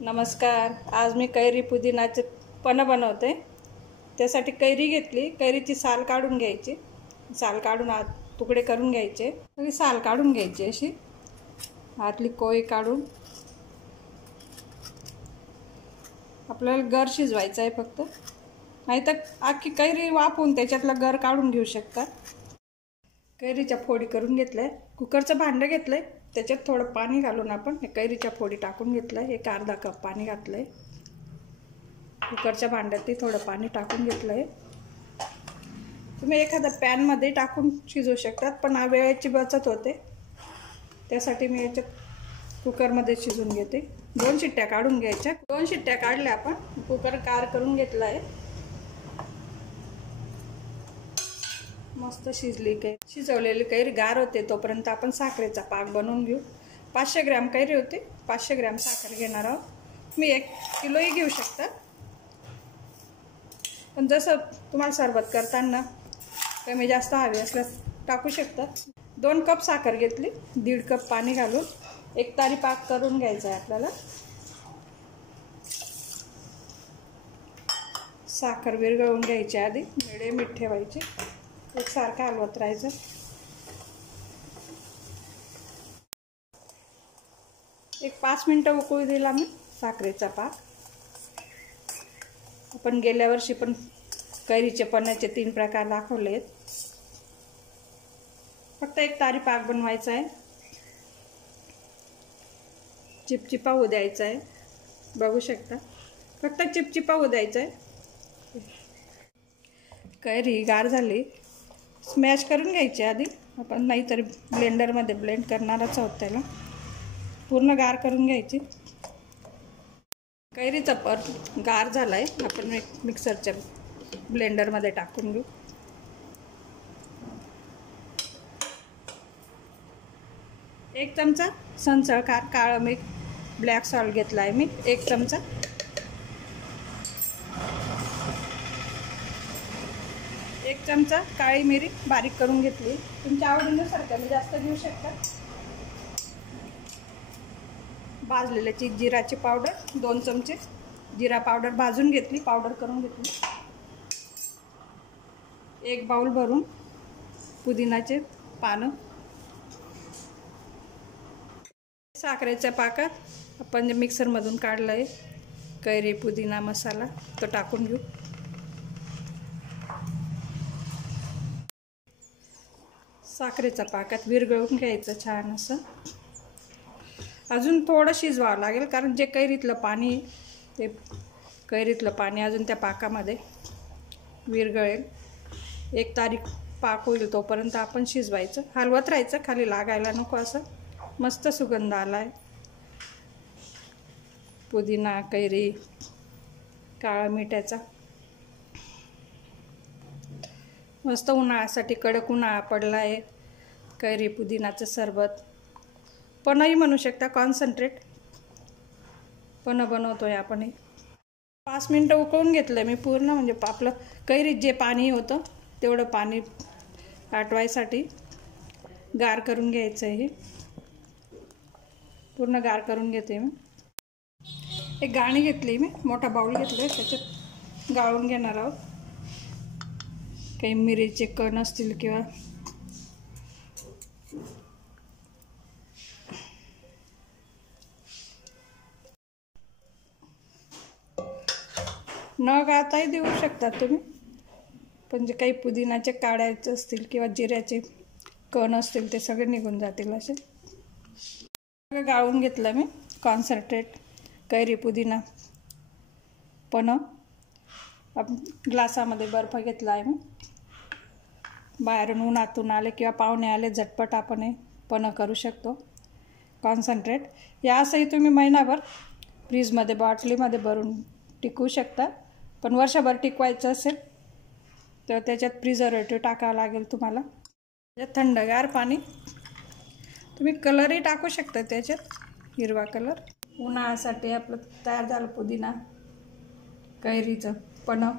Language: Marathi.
नमस्कार. आज मी कैरी पुदिनाचे पन्ह बनवते. त्यासाठी कैरी घेतली. कैरीची साल काढून घ्यायची. साल काढून आत तुकडे करून घ्यायचे. सगळी साल काढून घ्यायची अशी. आतली कोय काढून आपल्याला गर शिजवायचा आहे फक्त. नाहीतर आखी कैरी वाफवून त्याच्यातलं गर काढून घेऊ शकता. कैरीच्या फोडी करून घेतल्या. कुकरचं भांडं घेतलंय. त्याच्यात थोडं पाणी घालून आपण हे कैरीच्या फोडी टाकून घेतलंय. एक अर्धा कप पाणी घातलंय. कुकरच्या भांड्यात थोडं पाणी टाकून घेतलंय. तुम्ही एखाद्या पॅनमध्ये टाकून शिजवू शकतात, पण वेळेची बचत होते त्यासाठी मी याच्यात कुकरमध्ये शिजवून घेते. 2 शिट्ट्या काढून घ्यायच्या. 2 शिट्ट्या काढल्या आपण. कुकर कार करून घेतला आहे. मस्त शिजली कैरी. शिजवलेली कैरी गार होते तोपर्यंत आपण साखरेचा पाक बनवून घेऊ. 500 ग्रॅम कैरी होते. 500 ग्रॅम साखर घेणार आहोत. मी 1 किलोही घेऊ शकता, पण जसं तुम्हाला सरबत करताना कमी जास्त हवे असल्यास टाकू शकता. 2 कप साखर घेतली. 1.5 कप पाणी घालून एक तारी पाक करून घ्यायचा आहे आपल्याला. साखर विरघळून घ्यायची आधी. मीठ ठेवायची. एकसारखं हलवत राहायचं. एक 5 मिनिटं उकळू दिला मी साखरेचा पाक. आपण गेल्या वर्षी पण कैरीचे पन्ह्याचे 3 प्रकार दाखवले आहेत. फक्त एक तारी पाक बनवायचा आहे. चिपचिपा होऊ द्यायचा आहे. बघू शकता, फक्त चिपचिपा होऊ द्यायचा आहे. कैरी गार झाली. स्मॅश करून घ्यायची आधी आपण, नाहीतर ब्लेंडरमध्ये ब्लेंड करणारच आहोत. त्याला पूर्ण गार करून घ्यायची. कैरीचा गार झालाय. आपण मिक्सरच्या ब्लेंडरमध्ये टाकून घेऊ. एक चमचा संचळ काळं मीठ ब्लॅक सॉल्ट घेतला आहे मी. 1 चमचा. 1 चमचा काळी मिरी बारीक करून घेतली. तुमच्या आवडीनुसार कमी जास्त घेऊ शकता. भाजलेल्याची जिराची पावडर 2 चमचे जिरा पावडर भाजून घेतली, पावडर करून घेतली. 1 बाउल भरून पुदिनाचे पानं. साखरेच्या पाकात आपण जे मिक्सरमधून काढलं आहे कैरी पुदिना मसाला तो टाकून घेऊ. साखरेच्या पाकात विरघळून घ्यायचं छान असं. अजून थोडं शिजवावं लागेल, कारण जे कैरीतलं पाणी ते कैरीतलं पाणी अजून त्या पाकामध्ये विरघळेल. 1 तारी पाक होईल तोपर्यंत आपण शिजवायचं. हलवत राहायचं, खाली लागायला नको असं. मस्त सुगंध आला आहे. पुदिना, कैरी, काळा मिठाचा. मस्त उन्हाळ्यासाठी कडक उन्हाळा पडला आहे. कैरी पुदिनाचं सरबत, पन्हही म्हणू शकता. कॉन्सन्ट्रेट पन्ह बनवतोय आपण. 5 मिनिटं उकळून घेतलं मी पूर्ण. म्हणजे आपलं कैरीत जे पाणी होतं तेवढं पाणी आटवायसाठी गार करून घ्यायचं आहे. पूर्ण गार करून घेते मी. एक गाणी घेतली मी. मोठा बाउल घेतला. त्याच्यात गाळून घेणार आहोत. काही मिरीचे कण असतील किंवा न गाळताही देऊ शकतात तुम्ही, पण जे काही पुदिनाचे काढायचे असतील किंवा जिऱ्याचे कण असतील ते सगळे निघून जातील. असे गाळून घेतलं मी कॉन्सन्ट्रेट कैरी पुदिना पन्ह. ग्लासामध्ये बर्फ घेतला आहे मी. बाहेरून उन्हातून आले किंवा पाहुणे आले झटपट आपण हे पन्ह करू शकतो. कॉन्सन्ट्रेट या असंही तुम्ही महिनाभर फ्रीजमध्ये बॉटलीमध्ये भरून टिकवू शकता. पण वर्षभर टिकवायचं असेल तर त्याच्यात प्रिझर्वेटिव्ह टाकावं लागेल तुम्हाला. त्याच्यात थंडगार पाणी. तुम्ही कलरही टाकू शकता त्याच्यात, हिरवा कलर. उन्हाळ्यासाठी आपलं तयार झालं पुदिना कैरीचं पन्ह.